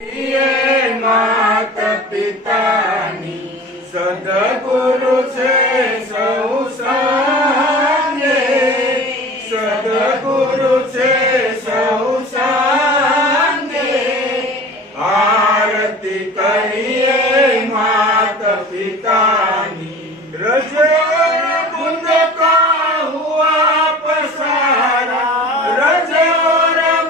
માત પિતાની સદગુરુ છે સૌ સંગે, સદગુરુ છે સૌ સંગે. આરતી કરીએ માત પિતાની રજે બુંદ કા હુઆ પસારા, રજે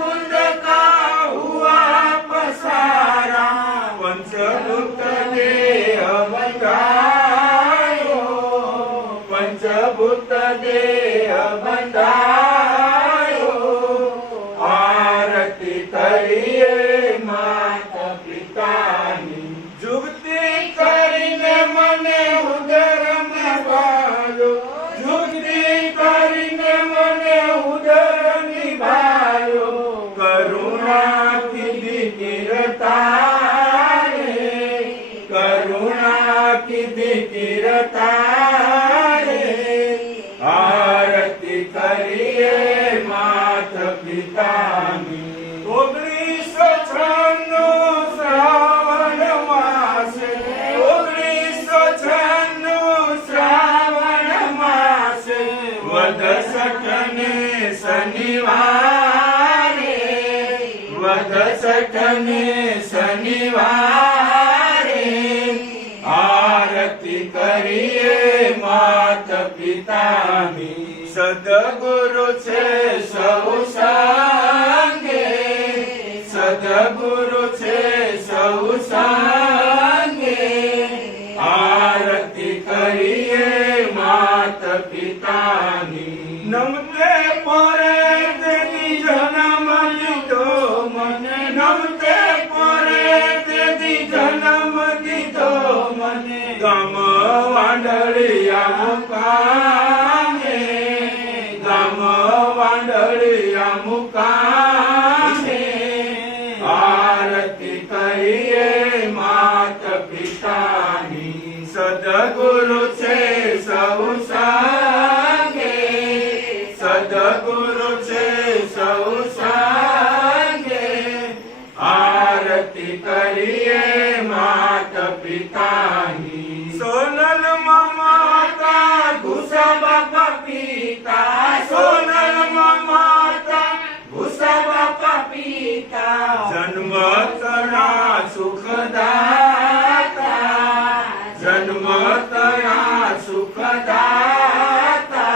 બુંદ કા હુઆ પસારા. પંચભૂત દેહ બંધાયો, પંચભૂત દેહ બંધાયો. આરતી કરીએ માત પિતાની જુગતી કરીને મને ઉદરમાં ભાયો, જુગતી કરીને મને ઉદરની ભાયો. કરુણા કીધી કિરતારે, કરુણા કીધી કિરતારે. આરતી કરીએ માત પિતાની 1996 શ્રાવણ માસે, 1996 શ્રાવણ માસે. વદ સઠને શનિવારે, વદ સઠને શનિવારે. આરતી કરીએ માત પિતાની સદગુરુ છે સૌ સંગે, સદગુરુ છે સૌ સંગે. આરતી કરીએ માત પિતાની નમતે પરે તેથી જન્મ દીધો મને, નમતે પરે તેથી જન્મ દીધો મને. ગામ વાંદળિયા મુકામે, ગામ વાંદળિયા મુકામે. આરતી કરીએ માત પિતાની સદગુરુ છે સૌ સંગે, સદગુરુ છે સૌ સંગે. આરતી કરીએ માત પિતાની સોનલ માતા ઘુસા પિતા, સોનલ માતા ઘુસા પિતા. જન્મતના સુખદાતા, જન્મતના સુખદાતા.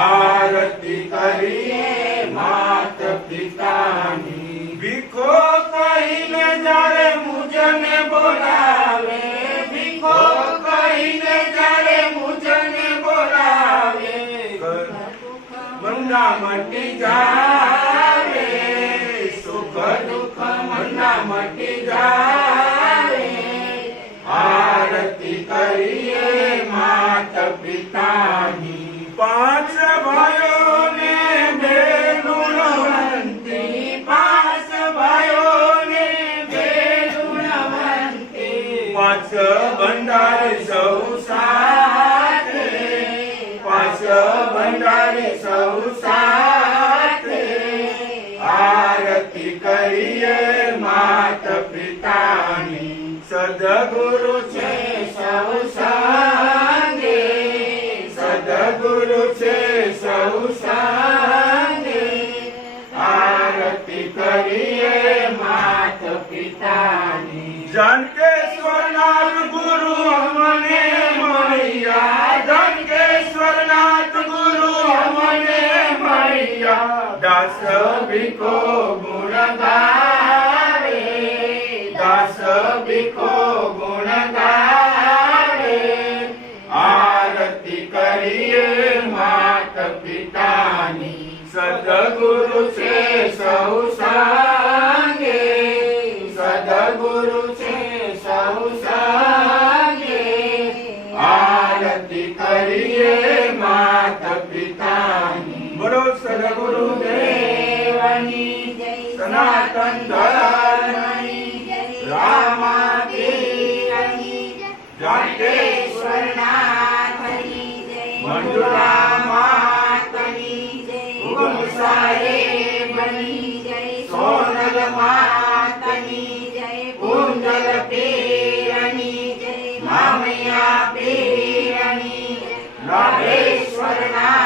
આરતી કરીએ માત પિતાની ભીખો કહીને જ્યારે મુજને બોલાવે, ભીખો કહીને જ્યારે મુજને બોલાવે. મનના મટી જાવે, સુખ દુઃખ મનના મટી જાવે. આરતી કરીએ માત પિતાની પાંચ ભાઈઓને બે ગુણવંતી, પાંચ ભાઈઓને બે ગુણવંતી. પાંચ ભંડારી સૌ સાથે, પાંચ ભંડારી સૌ સાથે. આરતી કરીએ માત પિતાની સદગુરુ છે સૌ સંગે, સદગુરુ છે સૌ સંગે. આરતી કરીએ માત પિતાની જાનકેશ્વરનાથ ગુરુ અમને મળ્યા, જાનકેશ્વરનાથ ગુરુ અમને મળ્યા. દાસ ભીખો ગુણ ગાવે, દાસ ભીખો ગુણ ગાવે. આરતી કરીએ માત પિતાની સદગુરુ છે સૌ સંગે, સદગુરુ છે સૌ સંગે. આરતી કરીએ માત પિતાની બોલો સદગુરુ દેવની જય. સનાતન લાભેશ્વરના